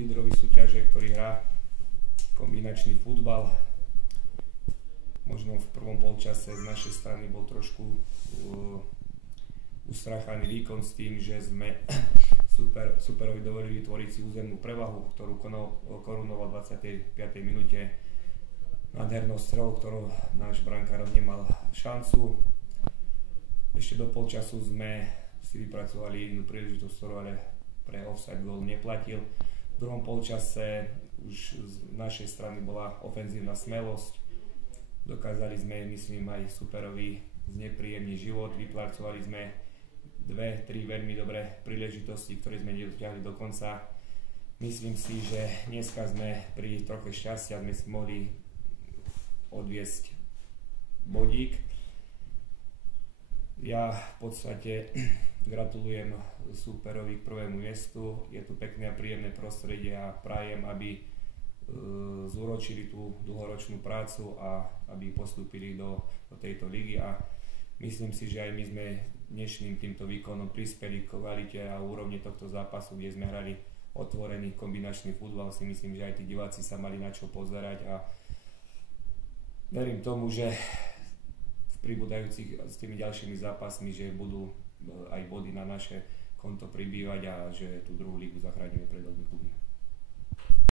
líderovi súťaže, ktorý hrá kombinačný futbal. Možno v prvom polčase z našej strany bol trošku ustráchaný výkon s tým, že sme superovi dovolili vytvoriť si územnú prevahu, ktorú korunoval v 25. minúte nádhernou strelou, ktorou náš brankár nemal šancu. Ešte do polčasu sme si vypracovali jednu príležitosť, ktorú ale pre offside goal neplatil. V druhom polčase už z našej strany bola ofenzívna smelosť. Dokázali sme, myslím, aj superovi znepríjemniť život. Vypracovali sme 2-3 veľmi dobré príležitosti, ktoré sme dotiahli do konca. Myslím si, že dneska sme pri troche šťastia sme si mohli odviesť bodík. Ja v podstate gratulujem superovi k prvému miestu. Je tu pekné a príjemné prostredie a prajem, aby zúročili tú dlhoročnú prácu a aby postúpili do tejto ligy. A myslím si, že aj my sme dnešným týmto výkonom prispeli k kvalite a úrovni tohto zápasu, kde sme hrali otvorený kombinačný futbal. Si myslím, že aj tí diváci sa mali na čo pozerať a verím tomu, že v pribúdajúcich s tými ďalšími zápasmi, že budú aj body na naše konto pribývať a že tú druhú ligu zachránime pred dolnými klubmi.